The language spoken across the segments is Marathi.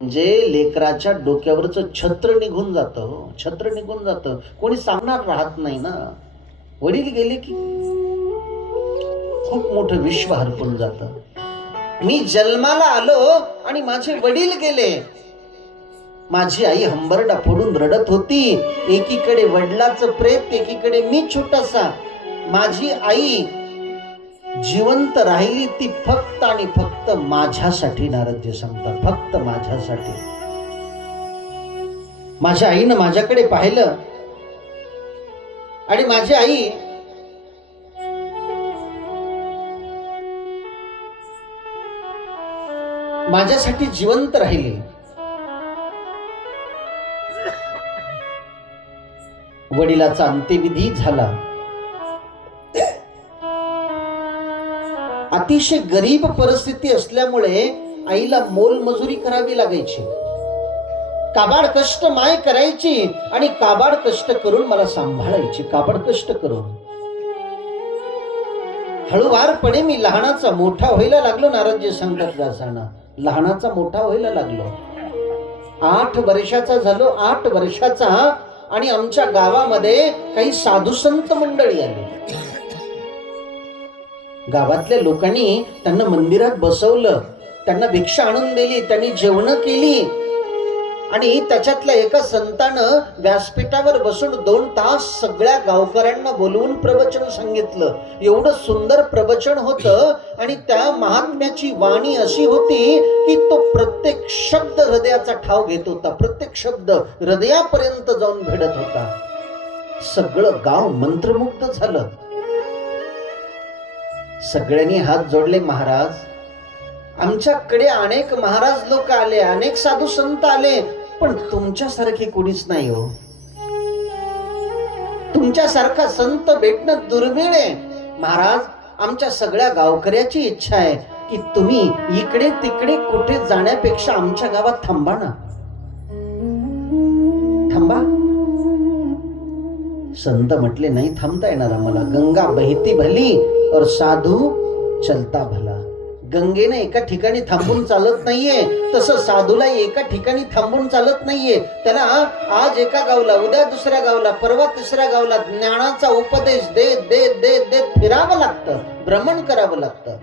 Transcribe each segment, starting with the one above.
म्हणजे लेकराच्या डोक्यावरचं छत्र निघून जातं, छत्र निघून जातं. कोणी सांगणार राहत नाही ना. वडील गेले की खूप मोठं विश्व हरपून जातं. मी जन्माला आलो आणि माझे वडील गेले. माझी आई हंबरडा फोडून रडत होती. एकीकडे वडिलाचं प्रेत, एकीकडे मी छोटासा. माझी आई जिवंत राहिली ती फक्त आणि फक्त माझ्यासाठी. नारदजी सांगतात, फक्त माझ्यासाठी. माझ्या आईनं माझ्याकडे पाहिलं आणि माझी आई माझ्यासाठी जिवंत राहिली. वडिलाचा अंत्यविधी झाला. अतिशय गरीब परिस्थिती असल्यामुळे आईला मोलमजुरी करावी लागायची. काबाड कष्ट माय करायची आणि काबाड कष्ट करून मला सांभाळायची. काबाड कष्ट करून हळूवारपणे मी लहानाचा मोठा व्हायला लागलो. नारदजी सांगतात व्यासांना, लहानाचा मोठा व्हायला लागलो. 8 वर्षाचा झालो. 8 वर्षाचा. आणि आमच्या गावामध्ये काही साधू संत मंडळी आली. गावातल्या लोकांनी त्यांना मंदिरात बसवलं, त्यांना भिक्षा आणून दिली, त्यांनी जेवण केली. आणि त्याच्यातल्या एका संतानं व्यासपीठावर बसून 2 तास सगळ्या गावकऱ्यांना बोलवून प्रवचन सांगितलं. एवढं सुंदर प्रवचन होतं आणि त्या महात्म्याची वाणी अशी होती की तो प्रत्येक शब्द हृदयाचा ठाव घेत होता. प्रत्येक शब्द हृदयापर्यंत जाऊन भिडत होता. सगळं गाव मंत्रमुग्ध झालं. सगळ्यांनी हात जोडले. महाराज, आमच्याकडे अनेक महाराज लोक आले, अनेक साधू संत आले, पण तुमच्यासारखे कोणीच नाही हो. तुमच्यासारखा संत भेटणं दुर्मिळ आहे. महाराज, आमच्या सगळ्या गावकऱ्याची इच्छा आहे की तुम्ही इकडे तिकडे कुठे जाण्यापेक्षा आमच्या गावात थांबा ना. थांबा. संत म्हटले, नाही थांबता येणार आम्हाला. गंगा बहती भली और साधू चलता भला. गंगेने एका ठिकाणी थांबून चालत नाहीये, तसं साधूला एका ठिकाणी थांबून चालत नाहीये. त्याला आज एका गावला, उद्या दुसऱ्या गावला, परवा तिसऱ्या गावला ज्ञानाचा उपदेश देत देत देत देत फिरावं लागतं, भ्रमण करावं लागतं.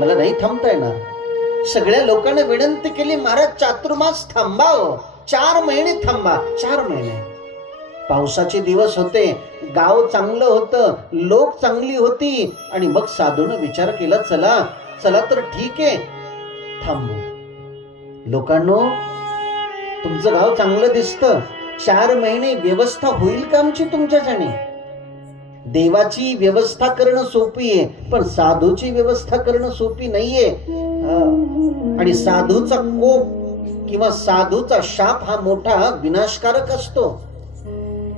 मला नाही थांबता येणार. सगळ्या लोकांना विनंती केली, महाराज चातुर्मास थांबाव, 4 महिने थांबा. 4 महिने. पावसाचे दिवस होते, गाव चांगलं होतं, लोक चांगली होती. आणि मग साधून विचार केला, चला चला तर ठीक आहे, थांबू. लोकांनो, तुमचं गाव चांगलं दिसतं, 4 महिने व्यवस्था होईल का आमची तुमच्याच्याने? देवाची व्यवस्था करणं सोपी आहे, पण साधूची व्यवस्था करणं सोपी नाहीये. आणि साधूचा कोप किंवा साधूचा शाप हा मोठा विनाशकारक असतो.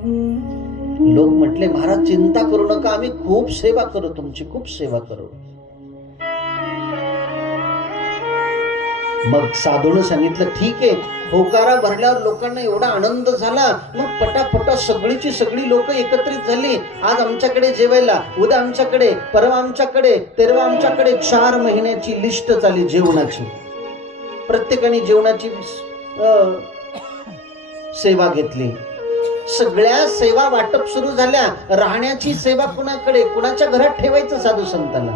लोक म्हटले, महाराज चिंता करू नका, आम्ही खूप सेवा करू, तुमची खूप सेवा करू. मग साधूने सांगितलं, ठीक आहे. होकारा भरल्यावर लोकांना एवढा आनंद झाला. मग पटापटा सगळीची सगळी लोक एकत्रित झाली. आज आमच्याकडे जेवायला, उद्या आमच्याकडे, परवा आमच्याकडे, तेरवा आमच्याकडे. 4 महिन्याची लिस्ट झाली जेवणाची. प्रत्येकाने जेवणाची सेवा घेतली. सगळ्या सेवा वाटप सुरू झाल्या. राहण्याची सेवा कुणाकडे, कुणाच्या घरात ठेवायचं साधू संताला.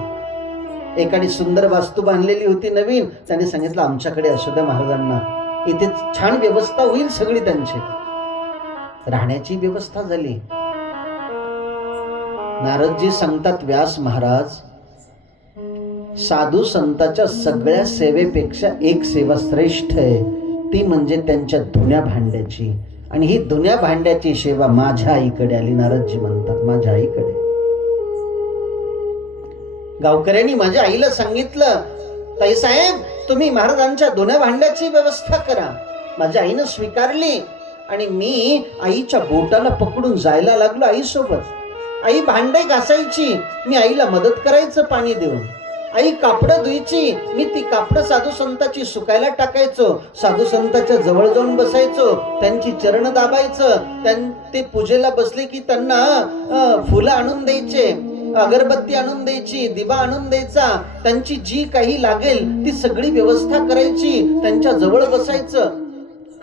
एकाने सुंदर वास्तू बांधलेली होती नवीन. त्याने सांगितलं, आमच्याकडे असू द्या महाराजांना, इथे छान व्यवस्था होईल सगळी. त्यांची राहण्याची व्यवस्था झाली. नारदजी सांगतात, व्यास महाराज, साधू संताच्या सगळ्या सेवेपेक्षा एक सेवा श्रेष्ठ आहे, ती म्हणजे त्यांच्या धुण्या भांड्याची. आणि ही धुण्या भांड्याची सेवा माझ्या आईकडे आली. नारदजी म्हणतात, माझ्या आईकडे. गावकऱ्यांनी माझ्या आईला सांगितलं, ताईसाहेब, तुम्ही महाराजांच्या धुण्या भांड्याची व्यवस्था करा. माझ्या आईनं स्वीकारली. आणि मी आईच्या बोटाला पकडून जायला लागलो आईसोबत. आई भांडे घासायची, मी आईला मदत करायचं पाणी देऊन. आई कापडं धुईची, मी ती कापडं साधू संताची सुकायला टाकायचो. साधू संताच्या जवळ जाऊन बसायचो, त्यांची चरण दाबायचं. ते पूजेला बसले की त्यांना फुलं आणून द्यायचे. अगरबत्ती आणून द्यायची, दिवा आणून द्यायचा, त्यांची जी काही लागेल ती सगळी व्यवस्था करायची, त्यांच्या जवळ बसायचं.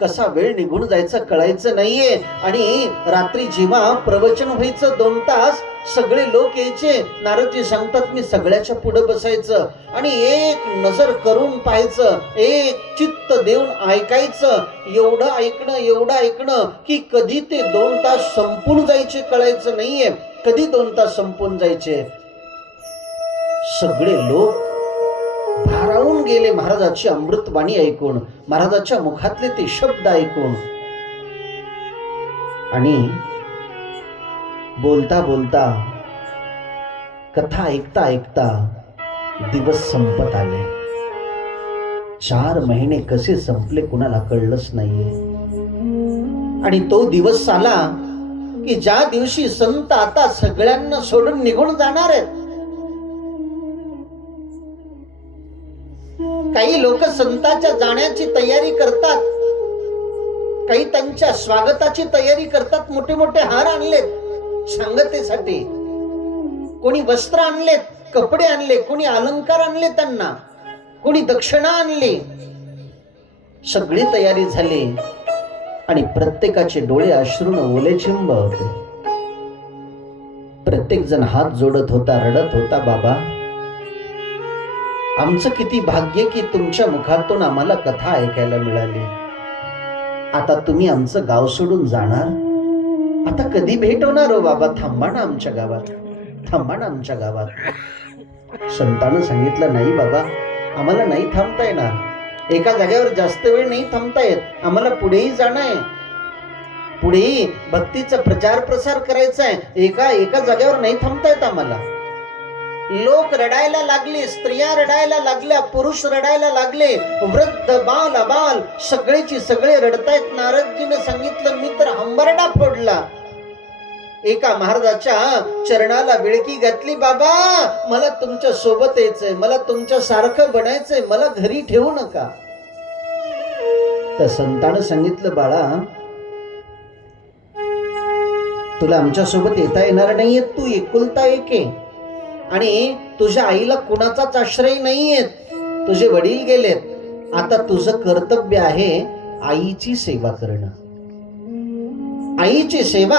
कसा वेळ निघून जायचा कळायचं नाहीये. आणि रात्री जेव्हा प्रवचन व्हायचं 2 तास, सगळे लोक यायचे. नारदजी सांगतात मी सगळ्याच्या पुढे बसायचं आणि एक नजर करून पाहायचं, एक चित्त देऊन ऐकायचं. एवढं ऐकणं की कधी ते 2 तास संपून जायचे कळायचं नाहीये. कधी 2 तास संपून जायचे. सगळे लोक भारावून गेले महाराजाची अमृतवाणी ऐकून, महाराजाच्या मुखातले ते शब्द ऐकून. आणि बोलता बोलता, कथा ऐकता ऐकता दिवस संपत आले. 4 महिने कसे संपले कुणाला कळलंच नाहीये. आणि तो दिवस आला की ज्या दिवशी संत आता सगळ्यांना सोडून निघून जाणार आहेत. काही लोक संतांच्या जाण्याची तयारी करतात, काही त्यांच्या स्वागताची तयारी करतात. मोठे मोठे हार आणलेत सांगतेसाठी, कोणी वस्त्र आणलेत, कपडे आणले, कोणी अलंकार आणले त्यांना, कोणी दक्षिणा आणली. सगळी तयारी झाली आणि प्रत्येकाचे डोळे अश्रून ओलेचिंब होते. प्रत्येक जण हात जोडत होता, रडत होता, बाबा आमचं किती भाग्य की तुमच्या मुखातून आम्हाला कथा ऐकायला मिळाली. आता तुम्ही आमचं गाव सोडून जाणार, आता कधी भेट होणार हो बाबा, थांबा ना आमच्या गावात, थांबा ना आमच्या गावात. संतानं सांगितलं नाही बाबा, आम्हाला नाही थांबता येणार, एका जागेवर जास्त वेळ नाही थांबता येत, आम्हाला पुढेही जाणं आहे, पुढेही भक्तीचा प्रचार प्रसार करायचा आहे, एका जागेवर नाही थांबता येत आम्हाला. लोक रडायला लागले, स्त्रिया रडायला लागल्या, पुरुष रडायला लागले, वृद्ध बाल अबाल सगळेची सगळे रडतायत. नारदजीने सांगितलं मी तर हंबरडा फोडला. एका महाराजाच्या चरणाला विळकी घातली, बाबा मला तुमच्या सोबत यायचंय, मला तुमच्या सारखं बनायचंय, मला घरी ठेवू नका. तर संतानं सांगितलं बाळा तुला आमच्या सोबत येता येणार नाहीये, तू एकुलता एक आहे आणि तुझ्या आईला कुणाचाच आश्रय नाहीये, तुझे वडील गेलेत, आता तुझं कर्तव्य आहे आईची सेवा करणं. आईची सेवा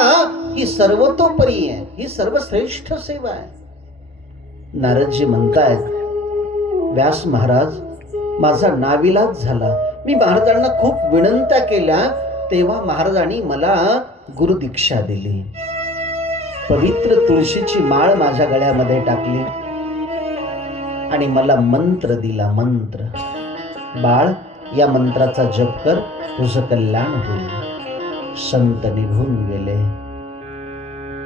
ही सर्वतोपरी आहे, ही सर्वश्रेष्ठ सेवा आहे. नारदजी म्हणतायत व्यास महाराज माझा नाविलाज झाला, मी महाराजांना खूप विनंत्या केल्या, तेव्हा महाराजांनी मला गुरुदीक्षा दिली. पवित्र तुळशीची माळ माझ्या गळ्यामध्ये टाकली आणि मला मंत्र दिला. मंत्र, बाळ या मंत्राचा जप कर, तुझं कल्याण होईल. संत निघून गेले,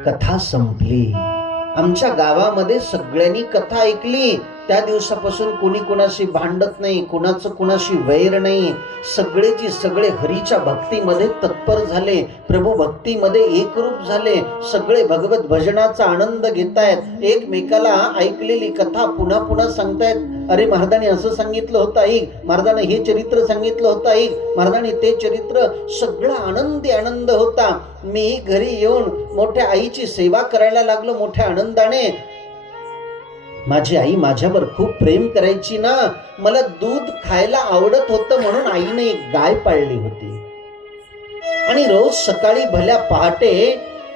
कथा संपली. आमच्या गावामध्ये सगळ्यांनी कथा ऐकली. त्या दिवसापासून कोणी कोणाशी भांडत नाही, कुणाचं कुणाशी वैर नाही, सगळेची सगळे हरीच्या भक्तीमध्ये तत्पर झाले, प्रभू भक्तीमध्ये एकरूप झाले, सगळे भगवत भजनाचा आनंद घेतायत, एकमेकाला ऐकलेली कथा पुन्हा पुन्हा सांगतायत. अरे महाराजांनी असं सांगितलं होतं ऐक, महाराजांनी हे चरित्र सांगितलं होतं ऐक, महाराजांनी ते चरित्र. सगळा आनंदी आनंद होता. मी घरी येऊन मोठ्या आईची सेवा करायला लागलो मोठ्या आनंदाने. माझी आई माझ्यावर खूप प्रेम करायची ना, मला दूध खायला आवडत होतं म्हणून आईने एक गाय पाळली होती आणि रोज सकाळी भल्या पहाटे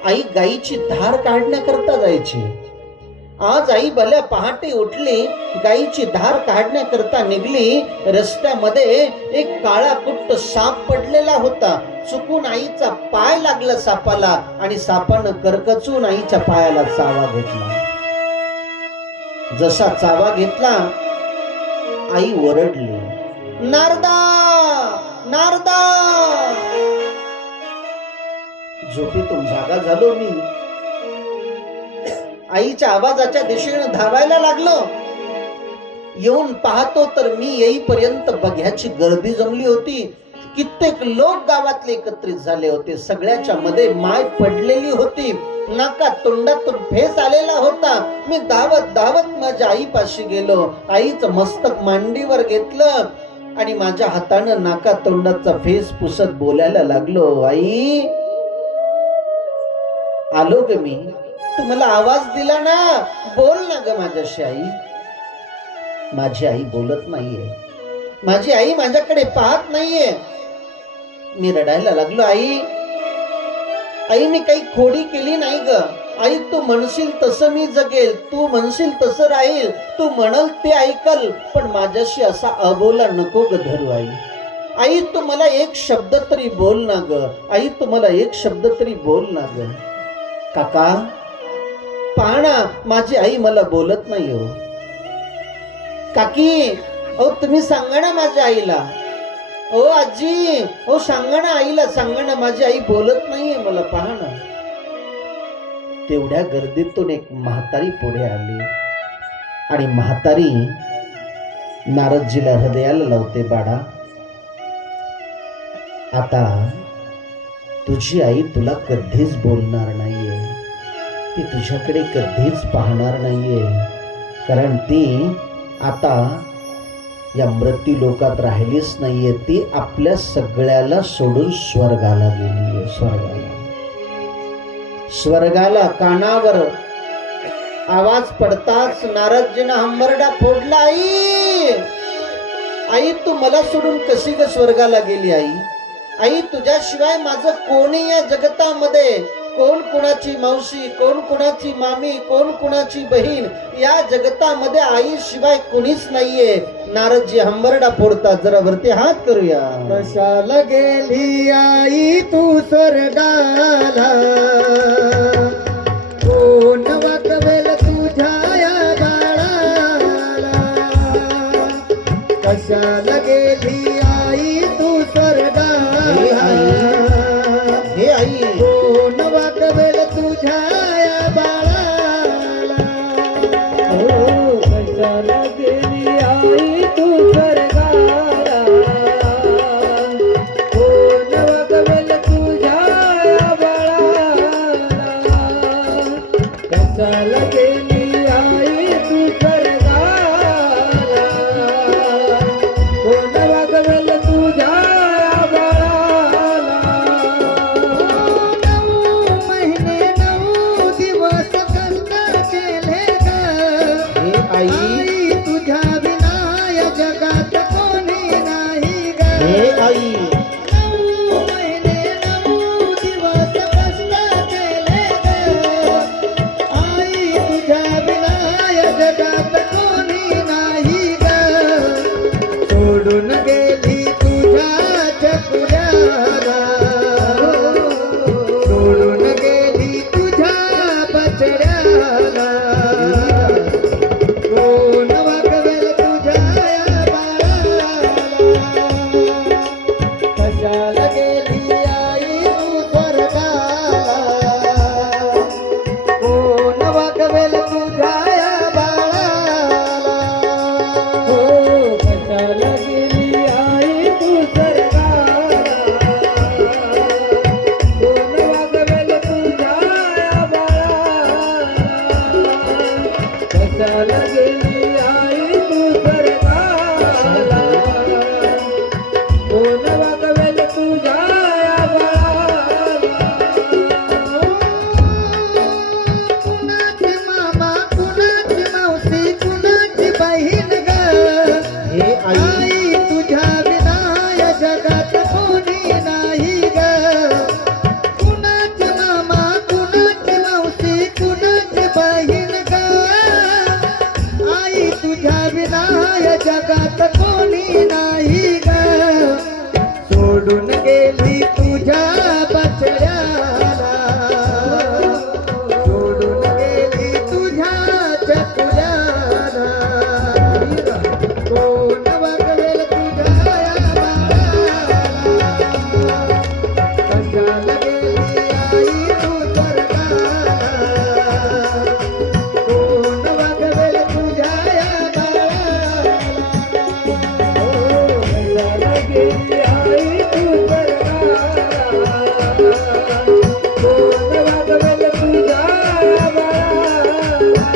आई गाईची धार काढण्याकरता जायची. आज आई भल्या पहाटे उठली, गाईची धार काढण्याकरता निघली. रस्त्यामध्ये एक काळा कुट्ट साप पडलेला होता. चुकून आईचा पाय लागला सापाला आणि सापानं करकचून आईच्या पायाला चावा घेतला. जसा चावा घेतला आई ओरडली, नारदा नारदा. झोपेतून जागा झालो मी, आईच्या आवाजाच्या दिशेने धावायला लागलो. येऊन पाहतो तर मी येईपर्यंत बघ्याची गर्दी जमली होती. कित्येक लोक गावातले एकत्रित झाले होते. सगळ्याच्या मध्ये माय पडलेली होती, नाका तोंडातून फेस आलेला होता. मी धावत धावत माझ्या आईपाशी गेलो, आईचं मस्तक मांडीवर घेतलं आणि माझ्या हातानं नाका तोंडाचा फेस पुसत बोलायला लागलो, आई आलो ग मी, तू मला आवाज दिला ना, बोल ना ग माझ्याशी आई. माझी आई बोलत नाहीये, माझी आई माझ्याकडे पाहत नाहीये. मी रडायला लागलो. आई आई मी काही खोडी केली नाही ग. आई तू म्हणशील तसं मी जगेल, तू म्हणशील तसं राहील, तू म्हणल ते ऐकल, पण माझ्याशी असा अबोला नको ग धरू आई. आई तू मला एक शब्द तरी बोल ना ग. आई तू मला एक शब्द तरी बोल ना ग. काका पहा ना, माझी आई मला बोलत नाही हो. काकी अहो तुम्ही सांगा ना माझ्या आईला. ओ आजी ओ सांगा ना आईला, सांगा ना, माझी आई बोलत नाहीये मला, पहा ना. तेवढ्या गर्दीतून एक म्हातारी पुढे आली आणि म्हातारी नारदजीला हृदयाला लावते. बाळा आता तुझी आई तुला कधीच बोलणार नाहीये, ती तुझ्याकडे कधीच पाहणार नाहीये, कारण ती आता या मृत्यू लोकात राहिलीच नाहीये. ती आपल्या सगळ्याला सोडून स्वर्गाला गेलीये. स्वर्गाला कानावर आवाज पडताच नारदजीनं हंबरडा फोडला. आई आई तू मला सोडून कशी ग स्वर्गाला गेली आई. आई तुझ्याशिवाय माझं कोणी या जगतामध्ये, कोण कुणाची मावशी, कोण कुणाची मामी, कोण कुणाची बहीण, या जगतामध्ये आई शिवाय कोणीच नाहीये. नारदजी हंबरडा फोडतात. जरा वरती हात करूया. कशाला गेली आई तू स्वर्गाला, कोण वाकवेल तुझ्या या बाळाला. कशाला गेली आई तू स्वर्गाला, हे आई कोण वाकवेल तुझ्या या बाळाला. हो कशाला गेली आई तू स्वर्गाला, कोण वाकवेल तुझ्या या बाळाला. कशाला गेली आई तू स्वर्गाला, कोण वाकवेल तुझ्या या बाळाला. 9 महिने 9 दिवस कष्ट केले ग आई, तुझ्या विना या जगात कोणी नाही ग. हे आई 9 महिने 9 दिवस कष्ट केले ग आई, तुझ्या विना या जगात कोणी नाही ग. सोडून गेली तुझ्या चकुऱ्याला, सोडून गेली तुझ्या बछड्याला. कोण वाकवेल तुझ्या या बाळाला. कशाला गेली आई तू स्वर्गाला, कोण वाकवेल तुझ्या या बाळाला. हो कशाला गेली आई तू स्वर्गाला, कोण वाकवेल तुझ्या या बाळाला. कशाला गेली आई तू स्वर्गाला, कोण वाकवेल तुझ्या या बाळाला. कुणाची मामा, कुणाची मावशी, कुणाची बहीण ग हे आई आई, तुझ्या विना या जगात कोणी नाही ग. कुणाची मामा, कुणाची मावशी, कुणाची बहीण ग आई, तुझ्या विना या जगात कोणी नाही ग. सोडून गेली तुझ्या बछड्याला, सोडून गेली तुझ्या चकुऱ्याला. कोण वाकवेल तुझ्या या बाळाला. कशाला गेली आई तू स्वर्गाला, कोण वाकवेल तुझ्या या बाळाला. हो कशाला गेली आई तू स्वर्गाला, कोण वाकवेल तुझ्या या बाळाला.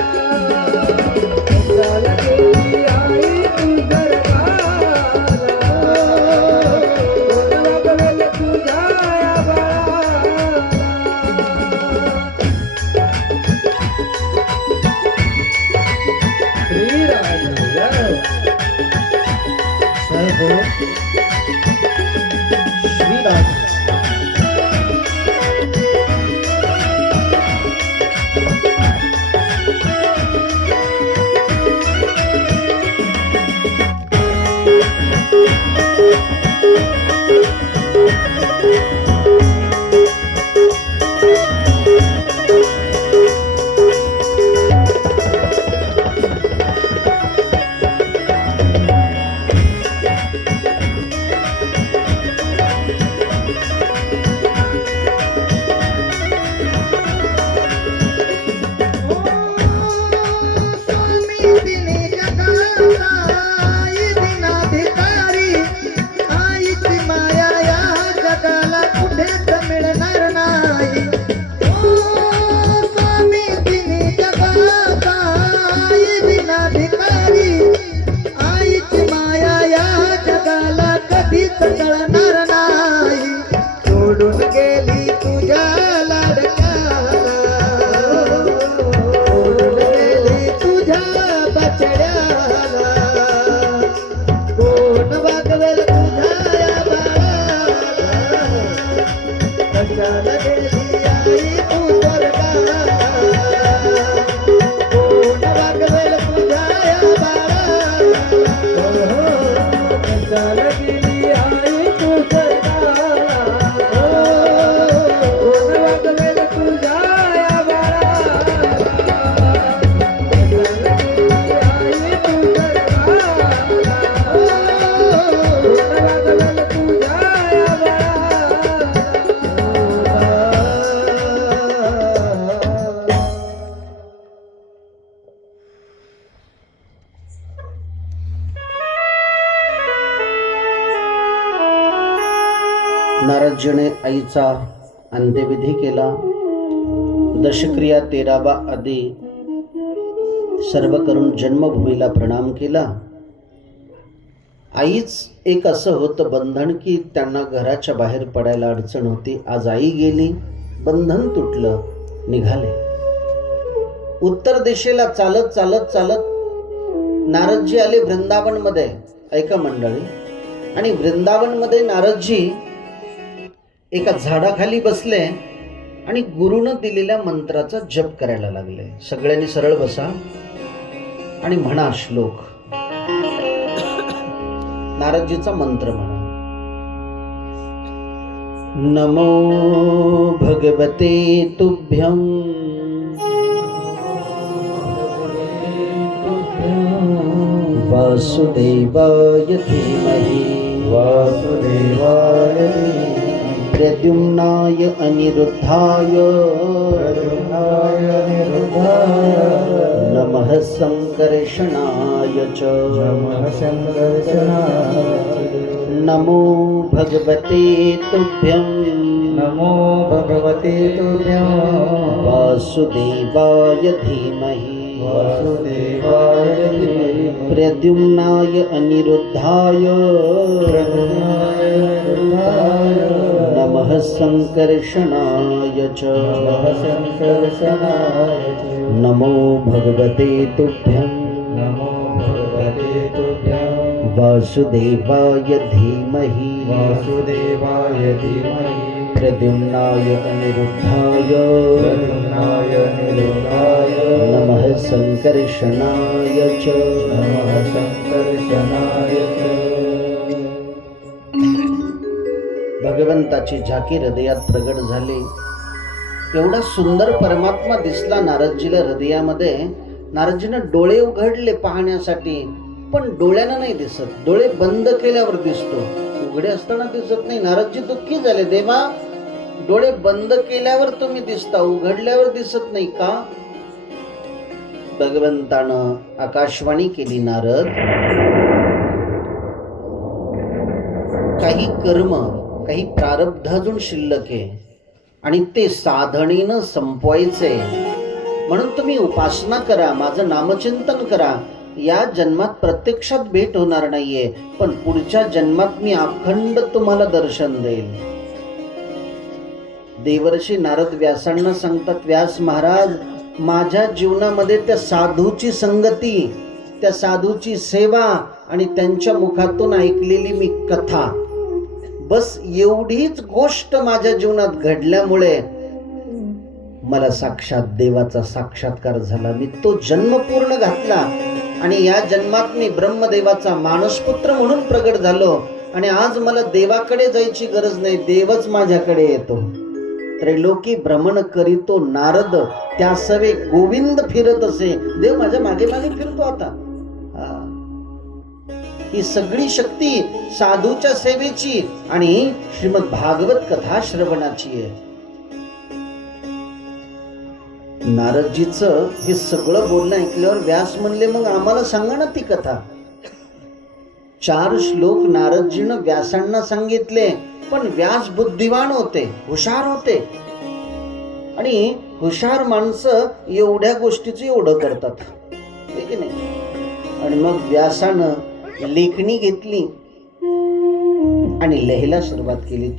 कशाला गेली आई तू स्वर्गाला, कोण वाकवेल तुझ्या या बाळाला. स्वामी तिने जगाला आई दिनाधिकारी आईची माया या जगाला कुठेच मिळणार नाही स्वामी तिने जगाला आई दिनाधिकारी आईची माया या जगाला कधीच कळणार नाही सोडून गेली तुझ्या लाडक्याला सोडून गेली तुझ्या बछड्याला कोण वागवेल तुझ्या या बाळाला कशाला गेली आई तू स्वर्गाला कोण वागवेल तुझ्या या बाळाला कशाला गेली आई तू स्वर्गाला कोण वागवेल तुझ्या या बाळाला कशाला गेली आई तू स्वर्गाला कोण वागवेल तुझ्या या बाळाला नारदजीने आईचा अंत्यविधी केला. दशक्रिया 13 आदी सर्व करून जन्मभूमीला प्रणाम केला. आईच एक असं होतं बंधन की त्यांना घराच्या बाहेर पडायला अडचण होती. आज आई गेली, बंधन तुटलं, निघाले. उत्तर दिशेला चालत चालत चालत नारदजी आले वृंदावनमध्ये. ऐका मंडळी, आणि वृंदावनमध्ये नारदजी एका झाडाखाली बसले आणि गुरुनं दिलेल्या मंत्राचा जप करायला लागले. सगळ्यांनी सरळ बसा आणि म्हणा श्लोक. नारदजीचा मंत्र म्हणा. नमो भगवते तुभ्यं वासुदेवाय धीमहि वासुदेवाय प्रद्युम्नाय अनिरुद्धाय नमः संकर्षणाय च नमो भगवते तुभ्यं नमो भगवते तुभ्यं वासुदेवाय धीमहि वासुदेवाय धीमहि प्रद्युम्नाय अनिरुद्धाय नमः संकर्षणाय च नमो भगवते तुभ्यं नमो भगवते तुभ्यं वासुदेवाय धीमहि वासुदेवाय धीमहि प्रद्युम्नाय अनिरुद्धाय निरुद्धाय नमः संकर्षणाय च नमः संकर्षणाय च भगवंताची झाकी हृदयात प्रगट झाली. एवढा सुंदर परमात्मा दिसला नारदजीला हृदयामध्ये. नारदजीनं डोळे उघडले पाहण्यासाठी, पण डोळ्यानं नाही दिसत. डोळे बंद केल्यावर दिसतो, उघडे असताना दिसत नाही. नारदजी दुःखी झाले. देवा, डोळे बंद केल्यावर तुम्ही दिसता, उघडल्यावर दिसत नाही का? भगवंतानं आकाशवाणी केली. नारद, काही कर्म, काही प्रारब्ध अजून शिल्लक आहे आणि ते साधनेनं संपवायचे. म्हणून तुम्ही उपासना करा, माझं नामचिंतन करा. या जन्मात प्रत्यक्षात भेट होणार नाहीये, पण पुढच्या जन्मात मी अखंड तुम्हाला दर्शन देईल. देवर्षी नारद व्यासांना सांगतात, व्यास महाराज, माझ्या जीवनामध्ये त्या साधूची संगती, त्या साधूची सेवा आणि त्यांच्या मुखातून ऐकलेली मी कथा, बस एवढीच गोष्ट माझ्या जीवनात घडल्यामुळे मला साक्षात देवाचा साक्षात्कार झाला. मी तो जन्म पूर्ण घातला आणि या जन्मात मी ब्रह्मदेवाचा मानसपुत्र म्हणून प्रगट झालो. आणि आज मला देवाकडे जायची गरज नाही, देवच माझ्याकडे येतो. त्रैलोकी भ्रमण करीतो नारद, त्या सवे गोविंद फिरत असे. देव माझ्या मागे मागे फिरतो आता. हा. ही सगळी शक्ती साधूच्या सेवेची आणि श्रीमद भागवत कथा श्रवणाची आहे. नारदजीचं हे सगळं बोलणं ऐकल्यावर व्यास म्हणले, मग आम्हाला सांगा ना ती कथा. 4 श्लोक नारदजीनं व्यासांना सांगितले. पण व्यास बुद्धिवान होते, हुशार होते. आणि हुशार माणसं एवढ्या गोष्टीचं एवढं करतात, हे की नाही. आणि मग व्यासानं लेखणी घेतली आणि लिहायला सुरुवात केली.